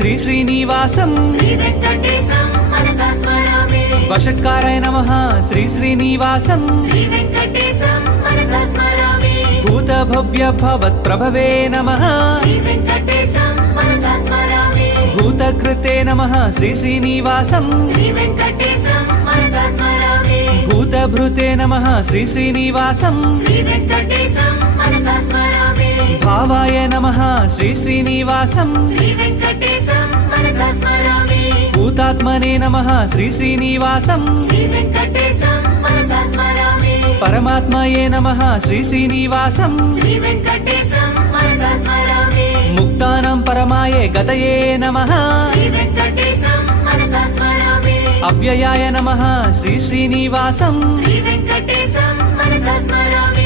శ్రీ శ్రీనివాసం శ్రీవేంకటేశం మనసా స్మరామి వషట్కారాయ నమః శ్రీ శ్రీనివాసం శ్రీవేంకటేశం మనసా స్మరామి భూత భవ్య భవత్ ప్రభవే నమః శ్రీవేంకటేశం మనసా స్మరామి భూతకృతే నమః శ్రీ శ్రీనివాసం శ్రీవేంకటేశం మనసా స్మరామి భూతభృతే నమః శ్రీ శ్రీనివాసం శ్రీవేంకటేశం మనసా స్మరామి భావాయ నమః శ్రీ శ్రీనివాసం శ్రీవేంకటేశం మనసా స్మరామి భూతాత్మనే నమః శ్రీ శ్రీనివాసం శ్రీవేంకటేశం మనసా స్మరామి పరమాత్మయే నమః శ్రీ శ్రీనివాసం శ్రీవేంకటేశం మనసా స్మరామి ముక్తానాం పరమాయే గతయే నమః శ్రీవేంకటేశం మనసా స్మరామి అవ్యయాయ నమః శ్రీ శ్రీనివాసం శ్రీవేంకటేశం మనసా స్మరామి